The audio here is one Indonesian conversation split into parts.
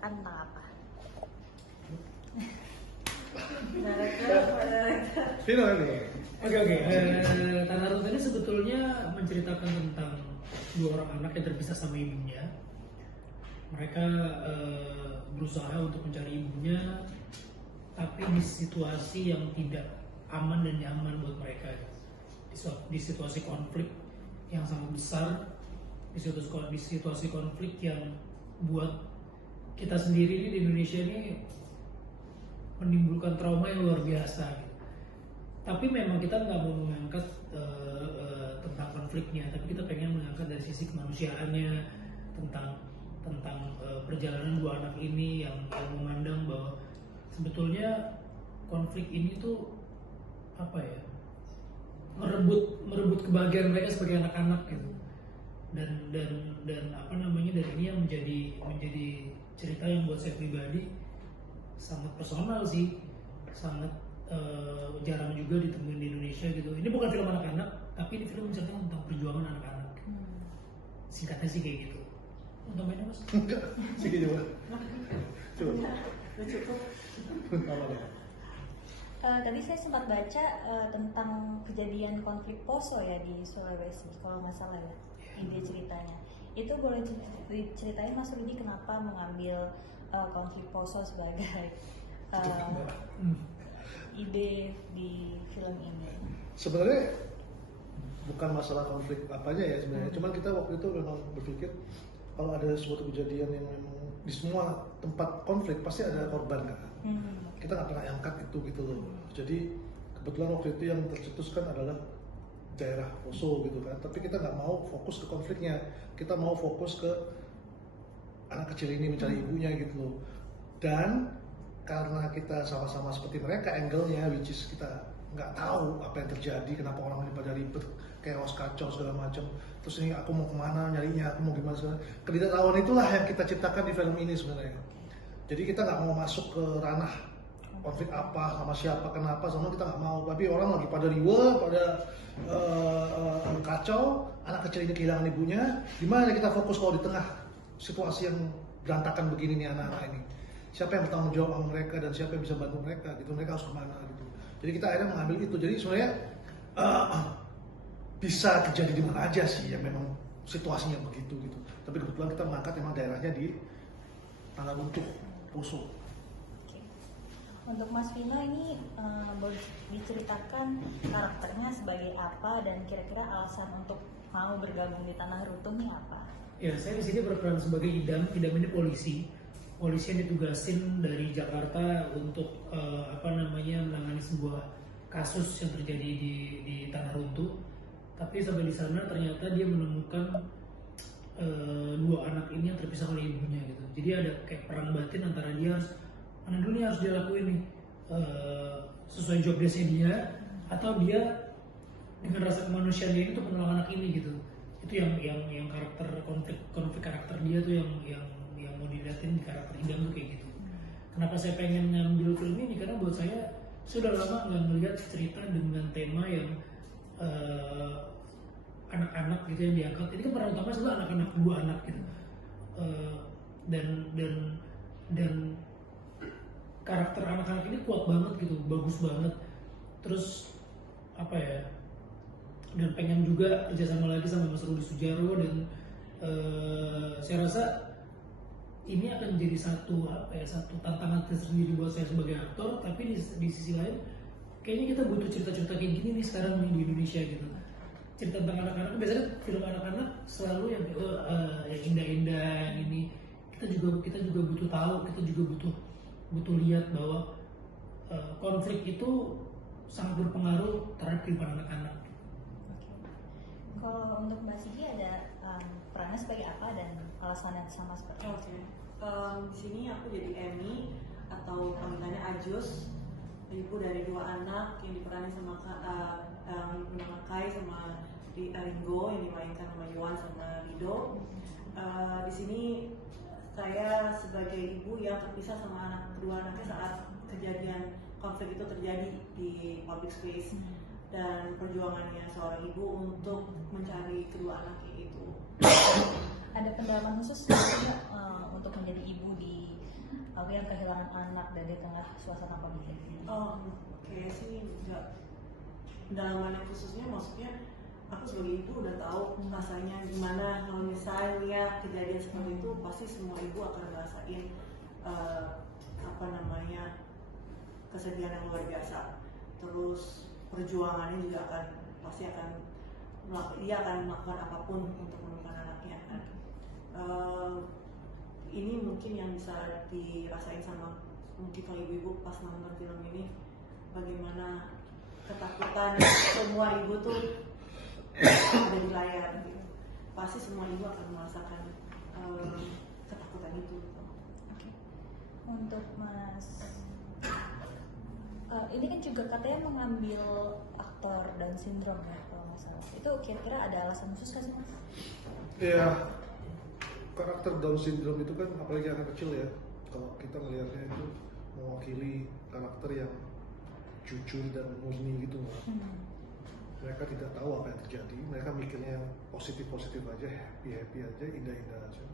ceritakan tentang apa? Vino nih. Oke. Tanah Runtuh ini sebetulnya menceritakan tentang dua orang anak yang terpisah sama ibunya. Mereka berusaha untuk mencari ibunya, tapi di situasi yang tidak aman dan nyaman buat mereka. Di situasi konflik yang sangat besar, di situasi konflik yang buat kita sendiri ini di Indonesia ini menimbulkan trauma yang luar biasa. Gitu. Tapi memang kita nggak mau mengangkat tentang konfliknya, tapi kita pengen mengangkat dari sisi kemanusiaannya, tentang perjalanan dua anak ini yang memandang bahwa sebetulnya konflik ini tuh apa ya, merebut kebahagiaan mereka sebagai anak-anak gitu. Dan apa namanya, dan ini yang menjadi cerita yang buat saya pribadi sangat personal sih, sangat jarang juga ditemuin di Indonesia gitu. Ini bukan film anak-anak, tapi ini film menceritakan tentang perjuangan anak-anak. Singkatnya sih kayak gitu. Untuk mainnya mas? Enggak, sedikit coba. Coba. Cukup. Apa deh? Tadi saya sempat baca tentang kejadian konflik Poso ya di Sulawesi, kalau nggak salah ya, ide ceritanya. Itu boleh diceritain Mas Rudi kenapa mengambil konflik Poso sebagai ide di film ini? Sebenarnya bukan masalah konflik apanya ya sebenarnya. Cuman kita waktu itu memang berpikir kalau ada suatu kejadian yang memang di semua tempat konflik pasti ada korban kan. Kita nggak pernah angkat itu gitu loh. Jadi kebetulan waktu itu yang tercetuskan adalah daerah Poso gitu kan. Tapi kita nggak mau fokus ke konfliknya. Kita mau fokus ke anak kecil ini mencari ibunya gitu loh. Dan karena kita sama-sama seperti mereka angle-nya, which is kita nggak tahu apa yang terjadi, kenapa orang ini pada ribet, chaos, kacau segala macam. Terus ini aku mau kemana nyarinya, aku mau gimana segala. Ketidaktahuan itulah yang kita ciptakan di film ini sebenarnya. Jadi kita nggak mau masuk ke ranah konflik apa, sama siapa, kenapa, sama kita nggak mau. Tapi orang lagi pada riwe, pada kacau, anak kecil ini kehilangan ibunya. Gimana kita fokus kalau di tengah situasi yang berantakan begini nih anak-anak ini? Siapa yang bertanggung jawab sama mereka dan siapa yang bisa bantu mereka gitu, mereka harus kemana gitu. Jadi kita akhirnya mengambil itu. Jadi sebenarnya bisa terjadi di mana aja sih yang memang situasinya begitu gitu. Tapi kebetulan kita mengangkat memang daerahnya di Tanah Runtuh, Poso. Untuk Mas Vino ini boleh diceritakan karakternya sebagai apa dan kira-kira alasan untuk mau bergabung di Tanah Runtuh ini apa? Ya, saya di sini berperan sebagai Idam. Idam ini polisi yang ditugasin dari Jakarta untuk menangani sebuah kasus yang terjadi di Tanah Runtuh. Tapi sampai di sana ternyata dia menemukan dua anak ini yang terpisah oleh ibunya gitu. Jadi ada kayak perang batin antara dia harus mana dulu nih harus dia lakuin nih sesuai job desk-nya dia, atau dia dengan rasa kemanusiaan dia itu menolong anak ini gitu. Itu yang karakter konflik karakter dia tuh yang mau dilihatin di karakter Idam tuh kayak gitu. Kenapa saya pengen ngambil film ini? Karena buat saya sudah lama nggak melihat cerita dengan tema yang anak-anak gitu yang diangkat. Ini kan peran utama adalah anak-anak, dua anak gitu. Dan karakter anak-anak ini kuat banget gitu, bagus banget. Terus apa ya? Dan pengen juga kerjasama lagi sama Mas Rudi Sudjarwo dan saya rasa ini akan menjadi satu tantangan tersendiri buat saya sebagai aktor. Tapi di sisi lain kayaknya kita butuh cerita-cerita kayak gini nih sekarang nih di Indonesia gitu. Cerita tentang anak-anak, biasanya film anak-anak selalu yang indah-indah yang ini. Kita juga butuh tahu, kita juga butuh lihat bahwa konflik itu sangat berpengaruh terhadap kehidupan anak-anak. Kalau untuk Mbak Sigi ada perannya sebagai apa dan alasannya sama seperti itu? Di sini aku jadi Emmy atau panggilannya Ajus, ibu dari dua anak yang diperani sama Kai sama Ringo yang dimainkan sama Yuan sama Lido. Di sini saya sebagai ibu yang terpisah sama kedua anaknya saat kejadian konflik itu terjadi di public space dan perjuangannya seorang ibu untuk mencari kedua anaknya itu. Ada pendalaman khusus nggak untuk menjadi ibu di aku yang kehilangan anak dan di tengah suasana konflik. Oh, oke sih enggak. Pendalamannya khususnya maksudnya aku sebagai ibu udah tahu rasanya gimana kalau misalnya kejadian seperti itu, pasti semua ibu akan ngerasain apa namanya kesedihan yang luar biasa. Terus perjuangannya juga pasti akan melakukan apapun untuk menemukan anaknya kan. Ini mungkin yang bisa dirasain sama mungkin kalau ibu-ibu pas nonton film ini, bagaimana ketakutan semua ibu tuh ada di layar gitu. Pasti semua ibu akan merasakan ketakutan itu. Oke. Untuk Mas, ini kan juga katanya mengambil aktor Down syndrome ya kalau nggak salah. Itu kira-kira ada alasan khusus kan sih Mas? Ya, karakter Down syndrome itu kan apalagi anak kecil ya, kalau kita melihatnya itu mewakili karakter yang jujur dan murni gitu Mbak. Mereka tidak tahu apa yang terjadi, mereka mikirnya yang positif-positif aja, happy-happy aja, indah-indah aja.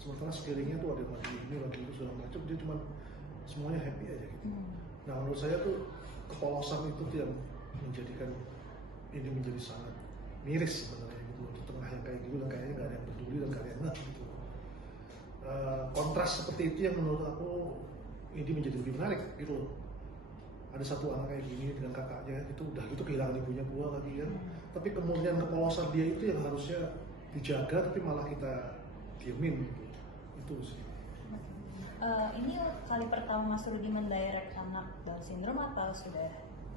Sementara sekelilingnya tuh ada lagi ini, lagi itu, segala macam, dia cuma semuanya happy aja gitu. Nah menurut saya tuh kepolosan itu yang menjadikan ini menjadi sangat miris sebenarnya gitu. Di tengah yang kayak gitu dan kayaknya nggak ada yang peduli dan nggak ada yang nggak gitu. Kontras seperti itu yang menurut aku ini menjadi lebih menarik gitu loh. Ada satu anak kayak gini dengan kakaknya itu udah gitu kehilangan ibunya pula lagi kan. Tapi kemudian kepolosan dia itu yang harusnya dijaga tapi malah kita diemin gitu. Itu sih. Ini kali pertama Mas Rudi mendirect anak Down syndrome atau sudah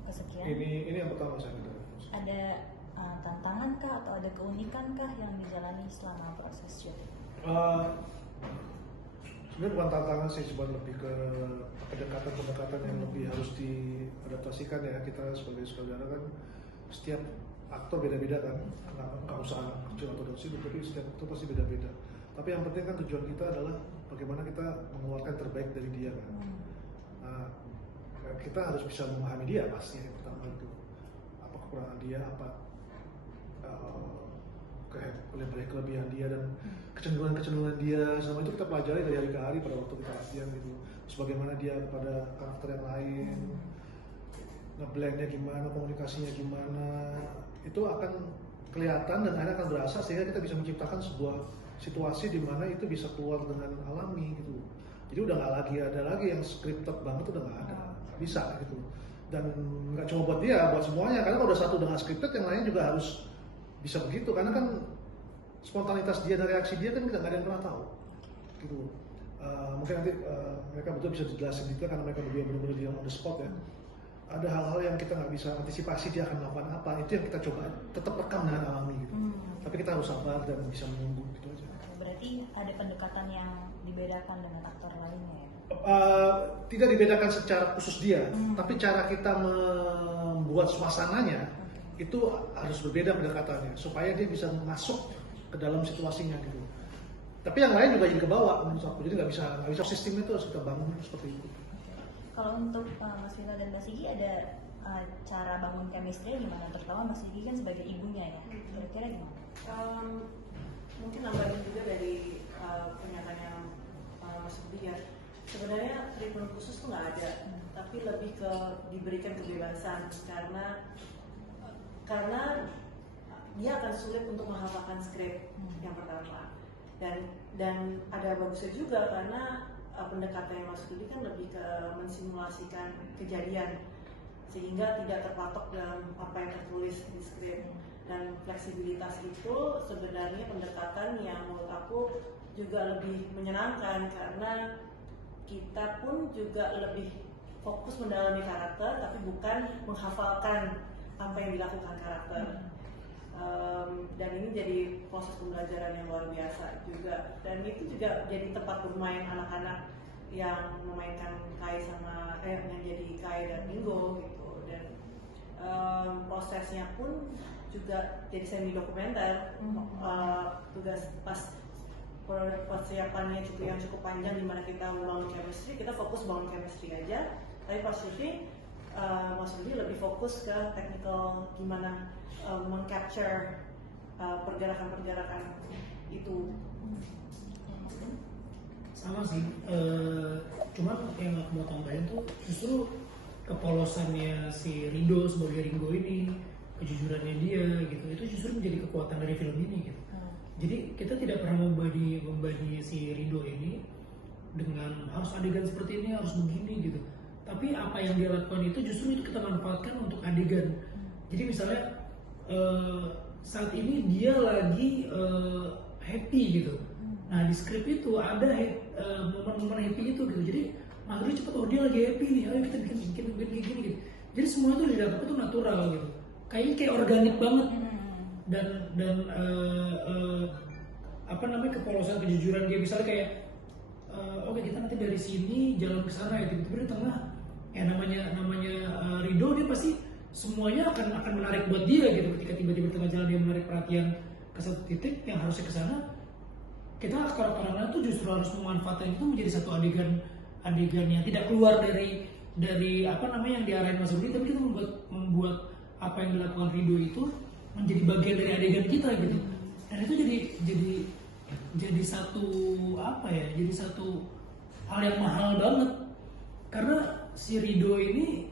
kesekian? Ini yang pertama saya dengar. Ada tantangan kah atau ada keunikan kah yang dijalani selama proses syuting? Sebenarnya bukan tantangan sih, cuma lebih ke pendekatan yang lebih harus diadaptasikan ya. Kita sebagai saudara kan setiap aktor beda-beda kan, nggak usah anak kecil atau dosi, tapi setiap aktor pasti beda-beda. Tapi yang penting kan tujuan kita adalah bagaimana kita mengeluarkan terbaik dari dia kan. Nah, kita harus bisa memahami dia pasti yang pertama itu apa kekurangan dia, apa kelebihan dia dan kecenderungan dia, sama itu kita pelajari dari hari ke hari pada waktu kita latihan gitu. Terus bagaimana dia pada karakter yang lain, ngeblendnya gimana, komunikasinya gimana, itu akan kelihatan dan akhirnya akan berasa sehingga kita bisa menciptakan sebuah situasi di mana itu bisa keluar dengan alami gitu. Jadi udah nggak lagi ada lagi yang scripted banget, udah nggak ada, nggak bisa gitu. Dan nggak cuma buat dia, buat semuanya. Karena kalau udah satu dengan scripted, yang lain juga harus bisa begitu. Karena kan spontanitas dia dan reaksi dia kan nggak ada yang pernah tahu gitu. Mungkin nanti mereka betul bisa dijelasin detail karena mereka berdua benar-benar dia on the spot ya. Ada hal-hal yang kita nggak bisa antisipasi dia akan melakukan apa, itu yang kita coba tetap rekam dengan alami gitu. Tapi kita harus sabar dan bisa menunggu gitu aja. Berarti ada pendekatan yang dibedakan dengan aktor lainnya ya? Tidak dibedakan secara khusus dia, tapi cara kita membuat suasananya itu harus berbeda pendekatannya supaya dia bisa masuk ke dalam situasinya gitu. Tapi yang lain juga jadi ke bawah menurut aku, jadi nggak bisa sistemnya itu harus kita bangun seperti itu. Kalau untuk Mas Vila dan Mbak Sigi ada cara bangun chemistry gimana? Terutama Mas Sigi kan sebagai ibunya ya, kira-kira gimana? Mungkin nambahin juga dari pernyataannya Mas Rudi ya. Sebenarnya treatment khusus tuh nggak ada, tapi lebih ke diberikan kebebasan karena dia akan sulit untuk menghafalkan skrip yang pertama, dan ada bagusnya juga karena pendekatan Mas Rudi kan lebih ke mensimulasikan kejadian sehingga tidak terpatok dalam apa yang tertulis di skrip. Dan fleksibilitas itu sebenarnya pendekatan yang menurut aku juga lebih menyenangkan karena kita pun juga lebih fokus mendalami karakter tapi bukan menghafalkan apa yang dilakukan karakter. Dan ini jadi proses pembelajaran yang luar biasa juga, dan itu juga jadi tempat bermain anak-anak yang memainkan Kai sama yang jadi Kai dan Ringo gitu. Dan prosesnya pun juga jadi semi dokumenter. Tugas pas persiapannya yang cukup panjang di mana kita membangun chemistry, kita fokus bangun chemistry aja. Tapi pas syuting Mas Rudi lebih fokus ke technical, gimana pergerakan-pergerakan itu. Sama sih, cuman yang aku mau tambahin tuh justru kepolosannya si Rido sebagai Ringo ini, kejujurannya dia gitu, itu justru menjadi kekuatan dari film ini gitu. Jadi kita tidak pernah membanding si Rido ini dengan harus adegan seperti ini, harus begini gitu. Tapi apa yang dia lakukan itu justru itu kita manfaatkan untuk adegan. Jadi misalnya saat ini dia lagi happy gitu. Nah di skrip itu ada momen-momen happy itu gitu. Jadi Mas Rudi cepet, oh dia lagi happy nih, ayo kita bikin gini gitu. Jadi semua itu dilakukan itu natural gitu. Kayaknya kayak organik banget. Dan apa namanya kepolosan kejujuran dia misalnya kayak oke kita nanti dari sini jalan ke sana ya, tiba-tiba di tengah ya namanya Rido dia pasti semuanya akan menarik buat dia gitu. Ketika tiba-tiba di tengah jalan dia menarik perhatian ke satu titik yang harusnya ke sana, kita karakter-karakternya tuh justru harus memanfaatkan itu menjadi satu adegan yang tidak keluar dari apa namanya yang diarahin Mas Rudi, tapi kita membuat apa yang dilakukan Rido itu menjadi bagian dari adegan kita gitu. Dan itu jadi satu apa ya, jadi satu hal yang mahal banget karena si Rido ini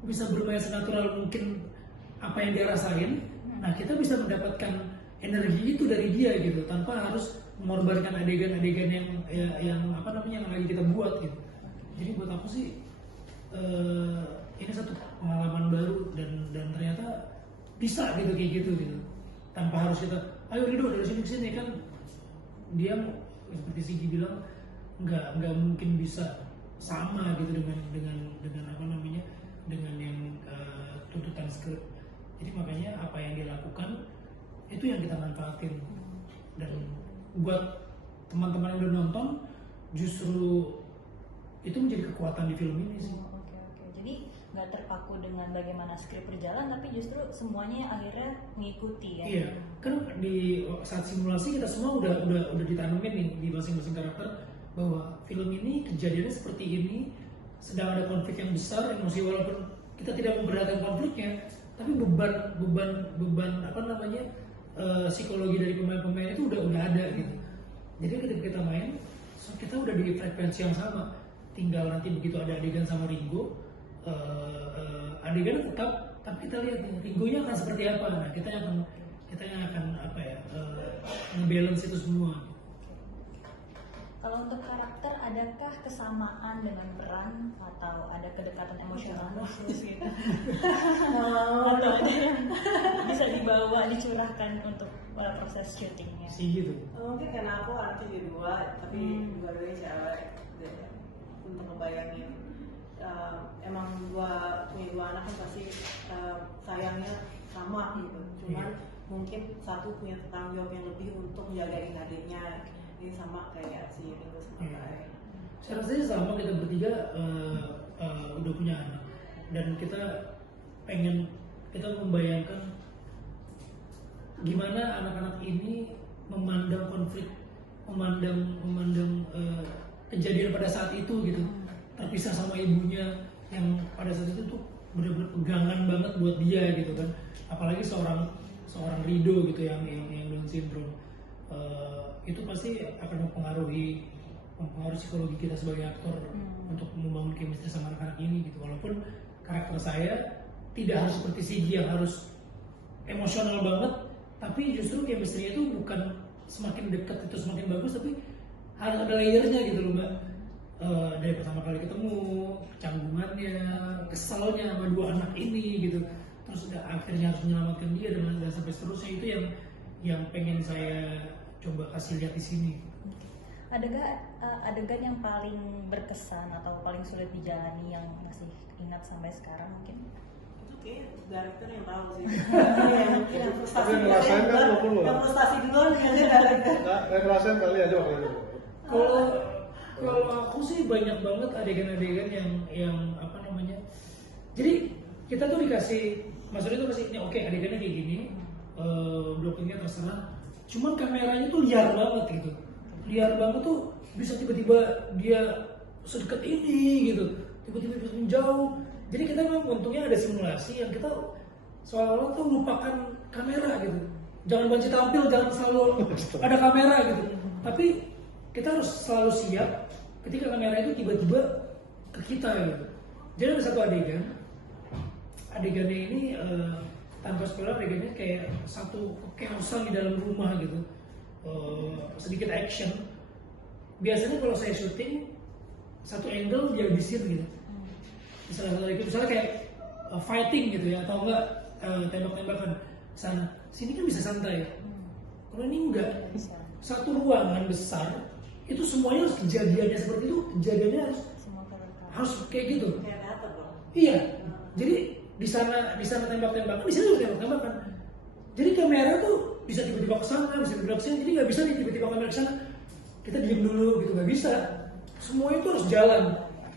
bisa bermain senatural mungkin apa yang dia rasain. Nah kita bisa mendapatkan energi itu dari dia gitu tanpa harus mengorbankan adegan-adegan yang apa namanya yang lagi kita buat gitu. Jadi buat aku sih ini satu pengalaman baru dan ternyata bisa gitu kayak gitu tanpa harus kita ayo Rido dari sini ke sini kan. Dia seperti Sigi bilang nggak mungkin bisa sama gitu dengan apa namanya dengan yang tuntutan skrip. Jadi makanya apa yang dia lakukan itu yang kita manfaatin. Dan buat teman-teman yang udah nonton justru itu menjadi kekuatan di film ini sih. Oke. Jadi nggak terpaku dengan bagaimana skrip berjalan, tapi justru semuanya akhirnya mengikuti ya. Iya, kan di saat simulasi kita semua udah ditanamin nih di masing-masing karakter bahwa film ini kejadiannya seperti ini, sedang ada konflik yang besar, emosi walaupun kita tidak memberatkan konfliknya, tapi beban apa namanya psikologi dari pemain-pemain itu udah ada gitu. Jadi ketika kita main, kita udah di frekuensi yang sama. Tinggal nanti begitu ada adegan sama Ringo, adegan tetap, tapi kita lihat nih Ringonya akan seperti apa. Nah kita yang akan apa ya nge-balance itu semua. Kalau untuk karakter, adakah kesamaan dengan peran atau ada kedekatan emosional khusus gitu? Atau ada yang bisa dibawa, dicurahkan untuk proses syutingnya? Sih gitu. Mungkin karena aku anaknya juga dua, tapi dua-duanya cewek. Untuk ngebayangin emang punya dua anak kan pasti sayangnya sama gitu. Cuman mungkin satu punya tanggung jawab yang lebih untuk menjagain adiknya. Ini sama kayak si Ringo sama Kak. Saya rasanya sama, kita bertiga udah punya anak dan kita membayangkan gimana anak-anak ini memandang konflik, memandang kejadian pada saat itu gitu, terpisah sama ibunya yang pada saat itu tuh benar-benar pegangan banget buat dia gitu kan, apalagi seorang Rido gitu yang Down syndrome. Itu pasti akan mempengaruhi psikologi kita sebagai aktor untuk membangun chemistry sama anak-anak ini gitu. Walaupun karakter saya tidak harus seperti Sigi yang harus emosional banget, tapi justru chemistry-nya itu bukan semakin dekat itu semakin bagus, tapi harus ada layernya gitu loh Mbak. Dari pertama kali ketemu, canggungannya, keselnya sama dua anak ini gitu, terus akhirnya harus menyelamatkan dia dan sampai seterusnya. Itu yang pengen saya coba kasih lihat di sini. Ada gak adegan yang paling berkesan atau paling sulit dijalani yang masih ingat sampai sekarang mungkin? Itu kayak director yang tahu sih. Mungkin yang frustasi duluan. Yang frustasi duluan biasanya director. Yang ngerasain kali aja waktu itu. Kalau aku sih banyak banget adegan-adegan yang apa namanya. Jadi kita tuh dikasih, Mas Rudi tuh kasih ini oke, adegannya kayak gini, blockingnya terserah. Cuman kameranya tuh liar banget gitu. Liar banget tuh bisa tiba-tiba dia sedekat ini gitu, tiba-tiba bisa menjauh. Jadi kita memang untungnya ada simulasi yang kita seolah-olah tuh lupakan kamera gitu. Jangan banci tampil, jangan selalu ada kamera gitu. Tapi kita harus selalu siap ketika kamera itu tiba-tiba ke kita gitu. Jadi ada satu adegannya ini tanpa spoiler, adegannya kayak satu keosan di dalam rumah gitu, sedikit action. Biasanya kalau saya syuting satu angle dihabisin gitu, misalnya kayak fighting gitu ya, atau enggak tembak-tembakan sana sini kan bisa santai. Kalau ini enggak, satu ruangan besar itu semuanya harus kejadiannya seperti itu, kejadiannya harus kayak gitu. Kayak teater dong. Iya, jadi di sana tembak-tembakan, di sini juga tembak-tembakan. Jadi kamera tuh bisa tiba-tiba ke sana, bisa tiba-tiba ke sini, jadi nggak bisa nih tiba-tiba kamera ke sana. Kita diem dulu gitu, nggak bisa. Semua itu harus jalan,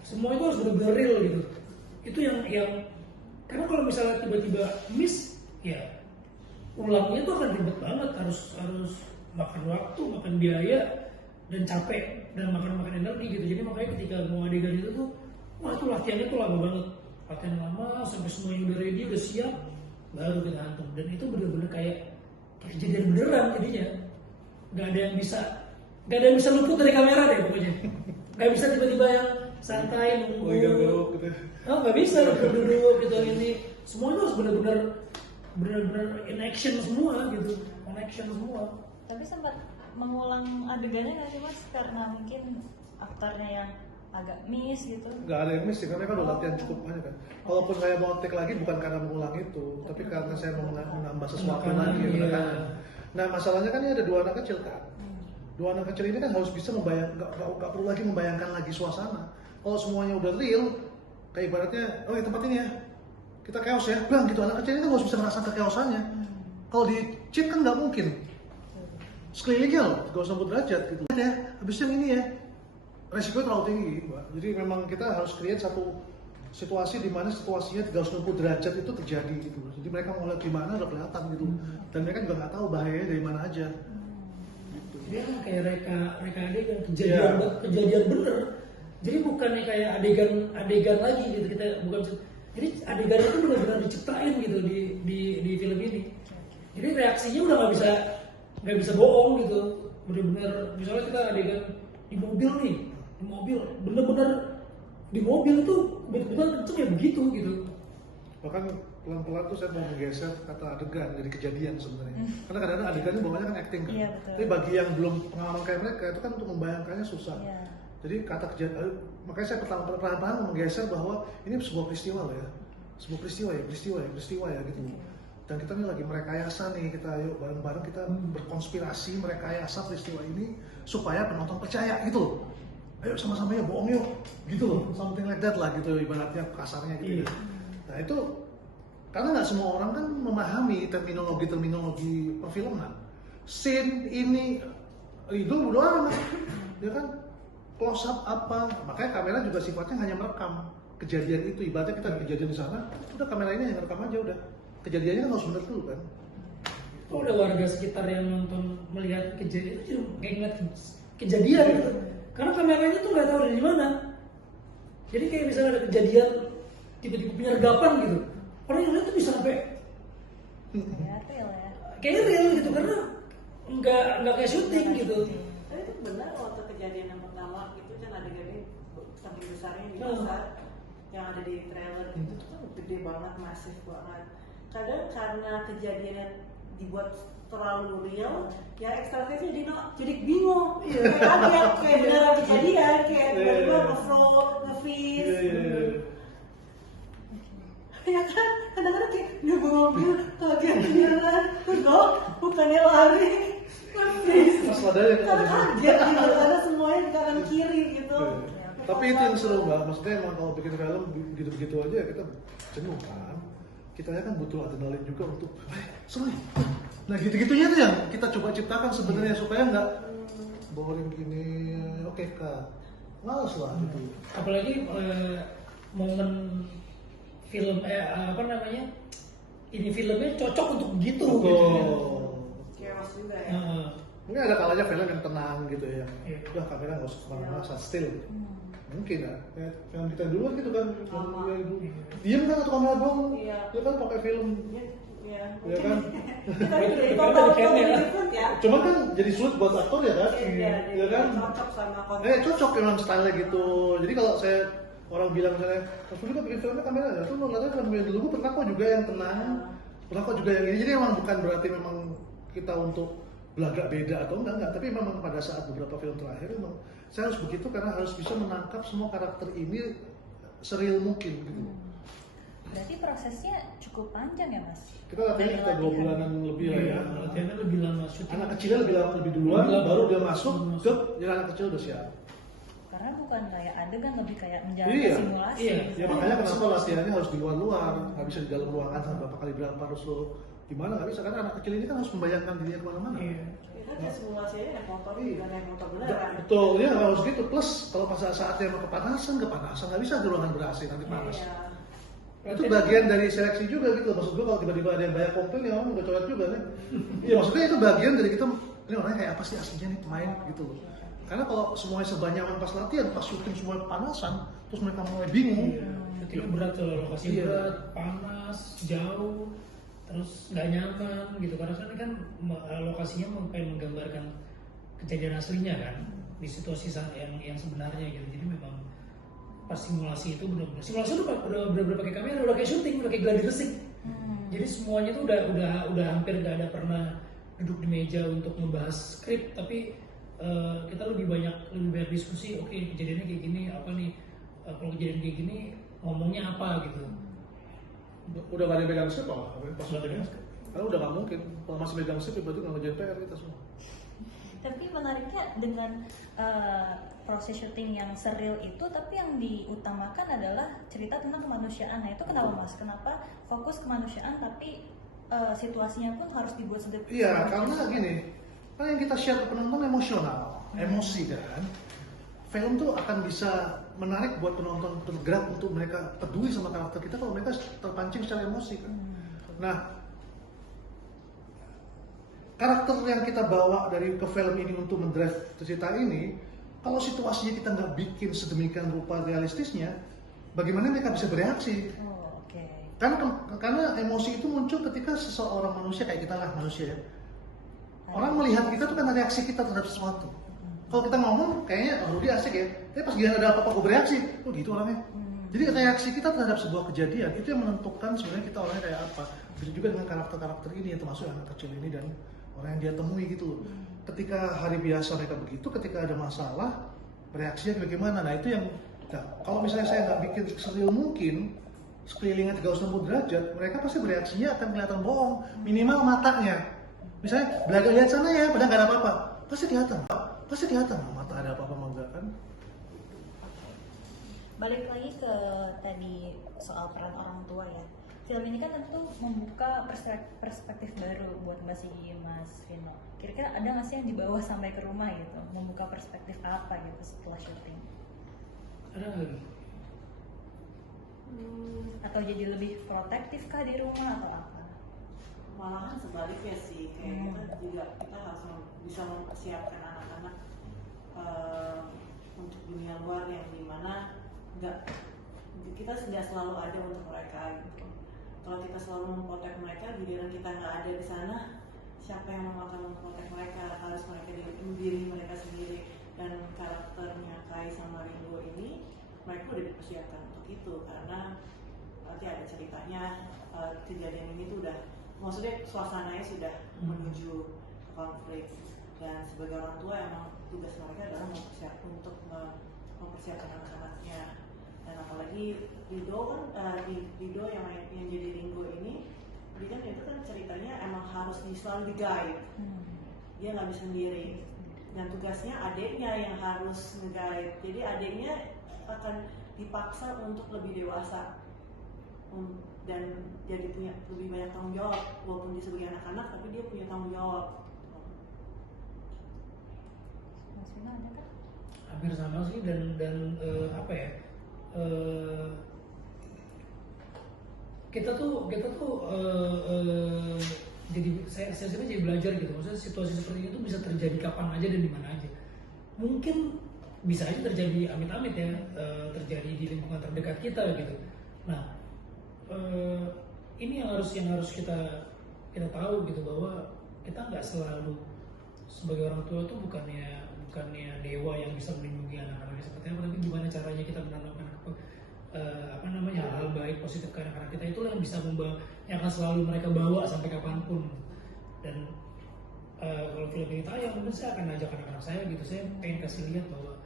semua itu harus benar-benar real gitu. Itu yang karena kalau misalnya tiba-tiba miss, ya ulangnya tuh akan ribet banget, harus makan waktu, makan biaya, dan capek, dan makan energi gitu. Jadi makanya ketika mau adegan itu tuh, wah itu latihannya tuh lama banget, latihan lama sampai semuanya udah ready, udah siap, baru kita hantam. Dan itu bener-bener kayak kejadian beneran jadinya. Gak ada yang bisa luput dari kamera deh pokoknya. Gak bisa tiba-tiba yang santai nunggu. Oh gak bisa duduk gitu ini. Semuanya harus bener-bener in action semua gitu, on action semua. Tapi sempat mengulang adegannya nggak sih Mas? Karena mungkin aktornya yang agak miss gitu. Nggak ada yang miss sih, karena kan udah latihan cukup banyak kan. Kalaupun saya mau take lagi bukan karena mengulang itu, tapi karena saya mau menambah sesuatu lagi gitu kan. Nah masalahnya kan ini ada dua anak kecil kan. Dua anak kecil ini kan harus bisa nggak perlu lagi membayangkan lagi suasana. Kalau semuanya udah real, kayak ibaratnya, oh ya tempat ini ya, kita chaos ya, bang gitu. Anak kecil ini kan harus bisa merasakan kechaosannya. Kalau di cheat kan nggak mungkin. Sekelilingnya loh, 360 derajat gitu. Ya, habis yang ini ya, resikonya terlalu tinggi, Mbak. Jadi memang kita harus create satu situasi di mana situasinya 360 derajat itu terjadi gitu. Jadi mereka mau lihat di mana udah kelihatan gitu. Dan mereka juga nggak tahu bahayanya dari mana aja. Gitu. Dia kan kayak reka adegan kejadian bener. Jadi bukannya kayak adegan lagi gitu, kita bukan. Jadi adegan itu benar-benar diciptain gitu di film ini. Jadi reaksinya udah nggak bisa bohong gitu. Benar-benar misalnya kita adegan di mobil nih, bener-bener di mobil itu benar-benar kenceng ya begitu gitu. Bahkan pelan-pelan tuh saya mau menggeser kata adegan jadi kejadian sebenarnya. Karena kadang-kadang adegannya bawahnya kan acting kan. Iya, betul. Tapi bagi yang belum pengalaman kayak mereka itu kan untuk membayangkannya susah. Iya. Jadi kata kejadian, makanya saya perlahan-lahan menggeser bahwa ini sebuah peristiwa loh ya. Sebuah peristiwa ya gitu. Dan kita nih lagi merekayasa nih, kita yuk bareng-bareng kita berkonspirasi merekayasa peristiwa ini supaya penonton percaya gitu loh. Ayo sama-sama ya bohong yuk, gitu loh, something like that lah gitu ibaratnya kasarnya gitu. Nah itu karena nggak semua orang kan memahami terminologi perfilman. Scene ini itu bodo amat, ya kan close up apa, makanya kamera juga sifatnya hanya merekam kejadian itu. Ibaratnya kita kejadian di sana, udah kamera ini hanya rekam aja udah. Kejadiannya kan harus bener dulu kan. Kalau ada warga sekitar yang nonton melihat kejadian itu juga kayak ngeliat kejadian gitu. Karena kameranya tuh nggak tahu dari mana. Jadi kayak misalnya ada kejadian tiba-tiba penyergapan gitu, orang yang lihat tuh bisa sampai kayak real gitu karena nggak kayak syuting gitu. Tapi itu benar waktu kejadian yang pertama itu kan adegannya saking besarnya di pasar yang ada di trailer itu tuh kan gede banget, masif banget. Kadang karena kejadiannya dibuat terlalu real, ya ekspektasinya jadi bingung, kayak kaget, kayak beneran kejadian, kayak tiba-tiba nge-flow, nge-freeze. Ya kan, kadang-kadang kayak dia mobil, kaget beneran, enggak, bukannya lari, nge-freeze. Karena kaget gitu, karena semuanya di kanan kiri gitu. Tapi itu yang seru Mbak, maksudnya emang kalau bikin film gitu-gitu aja kita jenuh kan. Kitanya kan butuh adrenalin juga untuk seru. Nah gitu-gitunya tuh yang kita coba ciptakan sebenarnya supaya nggak boring gini. Oke Kak, males lah gitu. Apalagi momen film apa namanya, ini filmnya cocok untuk begitu. Gitu. Chaos juga ya. Mungkin ada kalanya film yang tenang gitu ya. Iya. Udah kamera nggak usah kemana-mana, shot still. Mungkin ya, kayak film kita dulu gitu kan, diem kan atau kamera doang, Iya. dia kan pakai film Iya, Ya kan? Kita jadi Itu total ada Ken ya. different ya. Cuman kan jadi sulit buat aktor ya kan? Iya, Ya kan? cocok sama konsep. Cocok memang style gitu. Jadi kalau saya orang bilang misalnya, Mas Budi kok bikin filmnya kamera nggak? Tuh nggak tahu film yang dulu pernah kok juga yang tenang, pernah kok juga yang ini. Jadi memang bukan berarti memang kita untuk belagak beda atau enggak. Tapi memang pada saat beberapa film terakhir memang saya harus begitu karena harus bisa menangkap semua karakter ini sereal mungkin gitu. Berarti prosesnya cukup panjang ya mas? Kita latihannya sekitar 2 bulanan lebih lah ya. Iya, latihannya lebih lama syuting. Anak kecilnya lebih duluan, Lebih lama. baru dia masuk ke jadi anak kecil udah siap. Karena bukan kayak adegan, lebih kayak menjalani Iya. simulasi. Iya. Ya makanya kenapa latihannya harus di luar-luar, nggak bisa di dalam ruangan sampai berapa kali berapa harus lo gimana, nggak bisa karena anak kecil ini kan harus membayangkan dirinya kemana-mana. Iya. Kita kayak simulasi aja naik motor Iya. juga naik motor beneran. Betul, ya harus gitu. Plus kalau pas saatnya emang kepanasan nggak bisa di ruangan ber-AC nanti panas. Iya. Itu bagian dari seleksi juga gitu. Maksud gue kalau tiba-tiba ada yang banyak komplain ya orang udah coret juga nih. Iya maksudnya itu bagian dari kita ini orangnya kayak apa sih aslinya nih pemain gitu loh. Karena kalau semuanya sebanyakan pas latihan, pas syuting semua panasan, terus mereka mulai bingung. Syutingnya berat kalau lokasi Iya. berat, panas, jauh, terus nggak nyaman gitu. Karena kan lokasinya pengen menggambarkan kejadian aslinya kan di situasi yang sebenarnya gitu. Jadi memang pas simulasi itu benar-benar simulasi itu udah pakai kamera, udah kayak syuting, udah kayak gladi resik. Jadi semuanya tuh udah hampir nggak ada pernah duduk di meja untuk membahas skrip, tapi kita lebih banyak diskusi. Oke, kejadiannya kayak gini, apa nih kalau kejadian kayak gini ngomongnya apa gitu. Udah gak ada yang pegang script loh, pas Nggak udah pegang script. Karena udah gak mungkin, kalau masih pegang script berarti nggak ngerjain PR kita semua. Tapi menariknya dengan proses syuting yang seril itu, tapi yang diutamakan adalah cerita tentang kemanusiaan. Nah itu kenapa mas? Kenapa fokus kemanusiaan tapi situasinya pun harus dibuat sedikit? Iya, karena gini, kan yang kita share ke penonton emosional, emosi kan. Film tuh akan bisa menarik buat penonton tergerak untuk mereka peduli sama karakter kita kalau mereka terpancing secara emosi kan. Nah, karakter yang kita bawa dari ke film ini untuk mendrive cerita ini, kalau situasinya kita nggak bikin sedemikian rupa realistisnya, bagaimana mereka bisa bereaksi? Oh, oke. Karena emosi itu muncul ketika seseorang manusia kayak kita lah manusia ya. Orang melihat kita tuh kan reaksi kita terhadap sesuatu. Kalau kita ngomong kayaknya oh dia asik ya, tapi pas dia ada apa-apa gue bereaksi, oh gitu orangnya. Jadi reaksi kita terhadap sebuah kejadian itu yang menentukan sebenarnya kita orangnya kayak apa. Begitu juga dengan karakter-karakter ini, termasuk anak kecil ini dan orang yang dia temui gitu loh. Ketika hari biasa mereka begitu, ketika ada masalah reaksinya bagaimana? Nah itu yang kalau misalnya saya nggak bikin seril mungkin sekelilingnya 360 derajat, mereka pasti bereaksinya akan kelihatan bohong, minimal matanya. Misalnya belaga lihat sana ya, padahal nggak ada apa-apa, pasti kelihatan mata ada apa-apa enggak kan? Balik lagi ke tadi soal peran orang tua ya. Film ini kan tentu membuka perspektif baru buat Mbak Sigi, Mas Vino. Kira-kira ada nggak sih yang dibawa sampai ke rumah gitu? Membuka perspektif apa gitu setelah syuting? Ada lagi? Atau jadi lebih protektif kah di rumah atau apa? Malahan sebaliknya sih, kayak kita harus bisa mempersiapkan anak-anak untuk dunia luar yang dimana kita tidak selalu ada untuk mereka gitu. Kalau kita selalu memprotek mereka, giliran kita nggak ada di sana, siapa yang akan memprotek mereka? Harus mereka diri mereka sendiri. Dan karakternya Kai sama Ringo ini, mereka udah dipersiapkan untuk itu karena nanti ada ceritanya kejadian ini tuh udah, maksudnya suasananya sudah menuju konflik. Dan sebagai orang tua emang tugas mereka adalah mempersiapkan anak-anaknya. Dan apalagi Rido kan Rido yang jadi Ringo ini, dia kan itu kan ceritanya emang harus selalu di-guide. Dia nggak bisa sendiri. Dan tugasnya adiknya yang harus nge-guide. Jadi adiknya akan dipaksa untuk lebih dewasa dan jadi punya lebih banyak tanggung jawab. Walaupun dia sebagai anak-anak, tapi dia punya tanggung jawab. Mas Vino ada kan? Hampir sama sih dan apa ya? Kita tuh jadi saya jadi belajar gitu. Maksudnya situasi seperti itu bisa terjadi kapan aja dan di mana aja. Mungkin bisa aja terjadi amit-amit ya, terjadi di lingkungan terdekat kita gitu. Nah, ini yang harus kita kita tahu gitu bahwa kita nggak selalu sebagai orang tua tuh bukannya dewa yang bisa melindungi anak-anaknya seperti apa, tapi gimana caranya kita menanamkan hal-hal baik positif ke anak-anak kita, itulah yang bisa yang akan selalu mereka bawa sampai kapanpun. Dan kalau film ini tayang, mungkin saya akan ajak anak-anak saya gitu, saya pengen kasih lihat bahwa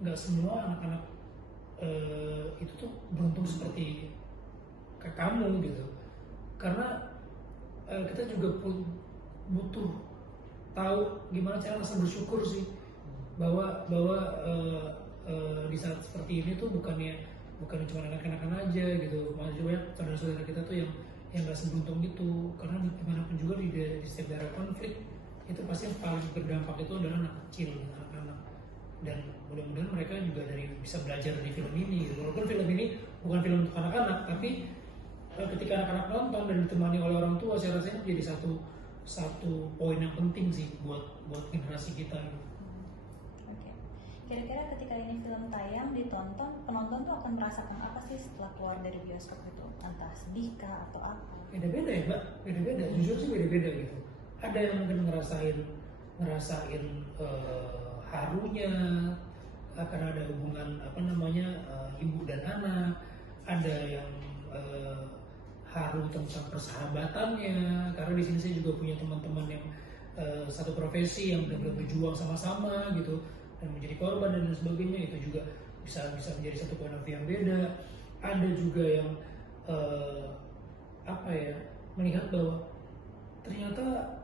nggak semua anak-anak itu tuh beruntung seperti kayak kamu gitu, karena kita juga butuh tahu gimana cara rasa bersyukur sih, bahwa di saat seperti ini tuh bukan cuma anak-anak aja gitu, masih banyak saudara-saudara kita tuh yang nggak seberuntung itu, karena dimanapun juga di setiap daerah konflik itu pasti yang paling berdampak itu adalah anak kecil, anak-anak. Dan mudah-mudahan mereka juga bisa belajar dari film ini gitu. Walaupun film ini bukan film untuk anak-anak, tapi ketika anak-anak nonton dan ditemani oleh orang tua, saya rasa ini jadi satu poin yang penting sih buat generasi kita gitu. Oke. Kira-kira ketika ini film tayang ditonton, penonton tuh akan merasakan apa sih setelah keluar dari bioskop itu? Entah sedih kah atau apa? Beda-beda ya Mbak, beda-beda, jujur sih beda-beda gitu. Ada yang mungkin ngerasain harunya karena ada hubungan ibu dan anak, ada yang haru tentang persahabatannya, karena di sini saya juga punya teman-teman yang satu profesi yang benar-benar berjuang sama-sama gitu dan menjadi korban dan sebagainya, itu juga bisa menjadi satu point of view yang beda. Ada juga yang melihat bahwa ternyata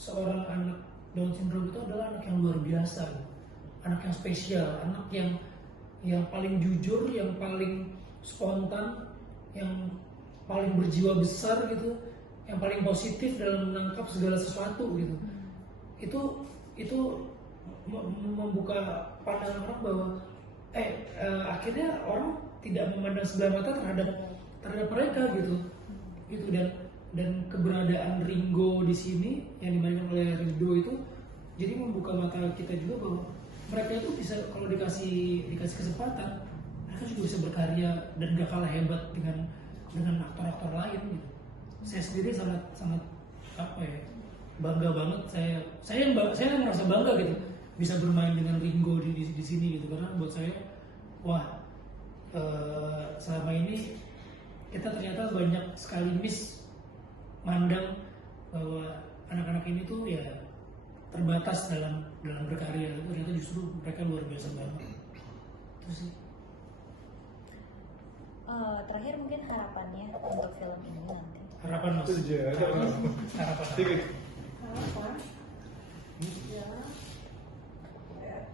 seorang anak Down syndrome itu adalah anak yang luar biasa, anak yang spesial, anak yang paling jujur, yang paling spontan, yang paling berjiwa besar gitu, yang paling positif dalam menangkap segala sesuatu gitu. Itu membuka pandangan orang bahwa akhirnya orang tidak memandang sebelah mata terhadap mereka gitu dan keberadaan Ringo di sini yang dimainkan oleh Ringo itu jadi membuka mata kita juga bahwa mereka itu bisa, kalau dikasih kesempatan, mereka juga bisa berkarya dan gak kalah hebat dengan aktor-aktor lain gitu. Saya sendiri sangat bangga banget, saya merasa bangga gitu bisa bermain dengan Ringo di sini gitu, karena buat saya selama ini kita ternyata banyak sekali mandang bahwa anak-anak ini tuh ya terbatas dalam berkarya, ternyata justru mereka luar biasa banget. Itu sih. Terakhir mungkin harapannya untuk film ini nanti. Harapan Mas. Itu aja. Harapan. Harapan ya,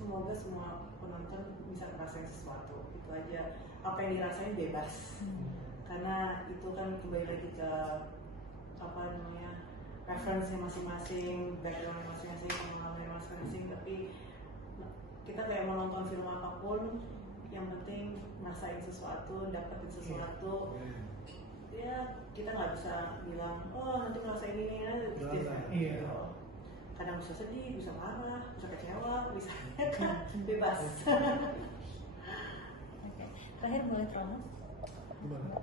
semoga semua penonton bisa ngerasain sesuatu, itu aja. Apa yang dirasain bebas, karena itu kan kembali lagi ke referensi masing-masing, background masing-masing, pengalaman masing-masing. Tapi kita kayak mau nonton film apapun, yang penting ngerasain sesuatu, dapetin sesuatu. Ya kita nggak bisa bilang nanti ngerasain ini ya. Kadang bisa sedih, bisa marah, bisa kecewa, bisa kan bebas. Oke. Terakhir boleh promo?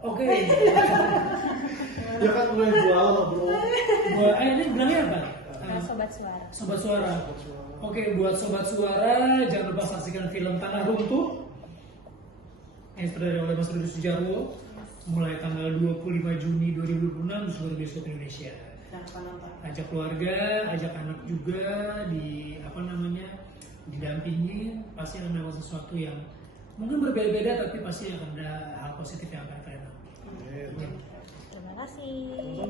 Oke. Ya kan mulai jual bro. Ini bilangnya apa? Sobat Suara. Sobat Suara. Oke, buat Sobat Suara, jangan lupa saksikan film Tanah Runtuh yang disutradarai oleh Mas Rudi Sujarwo mulai tanggal 25 Juni 2026 di seluruh bioskop Indonesia. Ajak keluarga, ajak anak juga didampingi, pasti akan dapat sesuatu yang mungkin berbeda-beda, tapi pasti akan ada hal positif yang akan kalian dapat. Terima kasih.